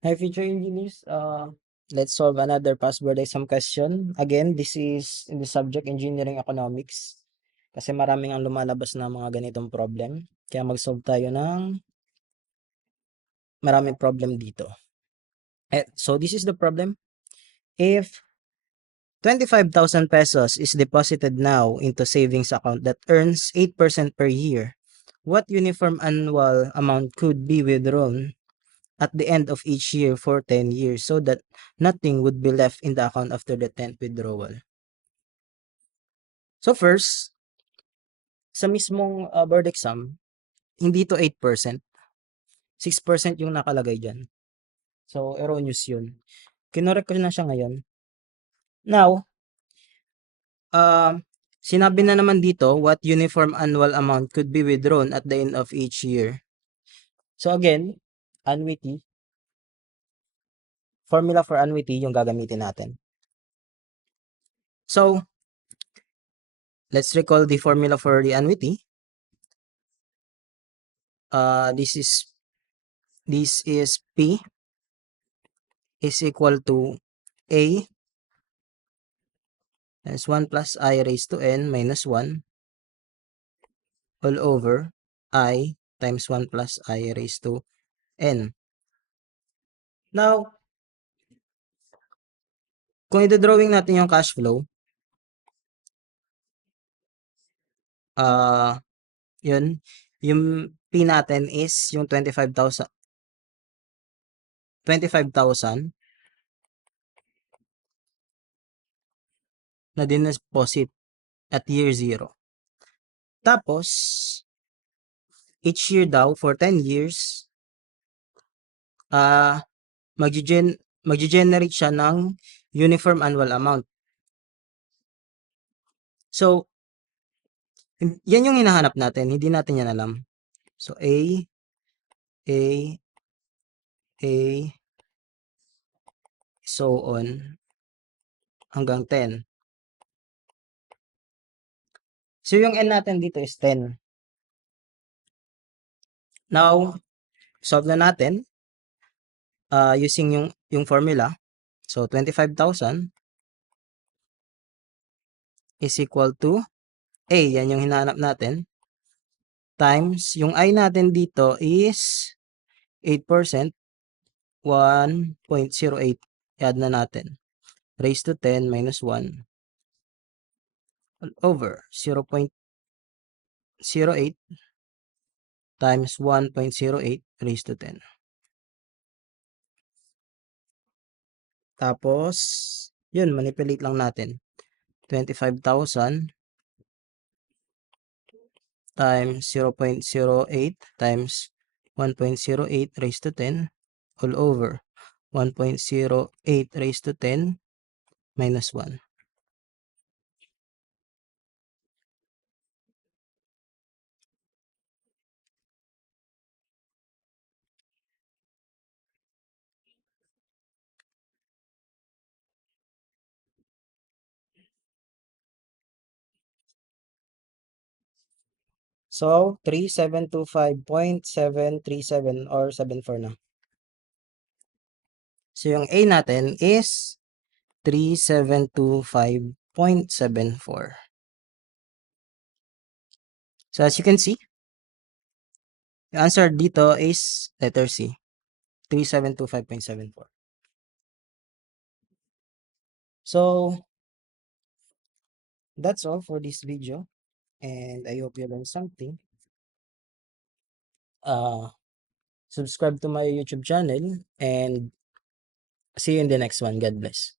Hi, future engineers. Let's solve another past board exam question. Again, this is in the subject engineering economics. Kasi maraming ang lumalabas na mga ganitong problem. Kaya mag-solve tayo ng maraming problem dito. So this is the problem. If 25,000 pesos is deposited now into savings account that earns 8% per year, what uniform annual amount could be withdrawn at the end of each year for 10 years so that nothing would be left in the account after the 10th withdrawal? So first, sa mismong board exam, hindi to 8%. 6% yung nakalagay dyan. So, erroneous yun. Kinorek ko na siya ngayon. Now, sinabi na naman dito what uniform annual amount could be withdrawn at the end of each year. So again, annuity. Formula for annuity yung gagamitin natin. So, let's recall the formula for the annuity. This is P is equal to A times 1 plus I raised to N minus 1 all over I times 1 plus I raised to N. Now, kung i-drawing natin yung cash flow, yun, yung P natin is yung 25,000 na din-deposit at year 0. Tapos, each year daw for 10 years, mag-generate siya ng uniform annual amount. So, yan yung hinahanap natin. Hindi natin yan alam. So, A, so on, hanggang 10. So, yung N natin dito is 10. Now, solve na natin using yung formula. So, 25,000 is equal to A, yan yung hinahanap natin, times yung I natin dito is 8%, 1.08. I-add na natin. Raised to 10 minus 1 all over 0.08 times 1.08 raised to 10. Tapos, yun, manipulate lang natin. 25,000 times 0.08 times 1.08 raised to 10 all over 1.08 raised to 10 minus 1. So, 3725.737 or 74 na. So, yung A natin is 3725.74. So, as you can see, the answer dito is letter C, 3725.74. So, that's all for this video. And I hope you learned something. Subscribe to my YouTube channel and see you in the next one. God bless.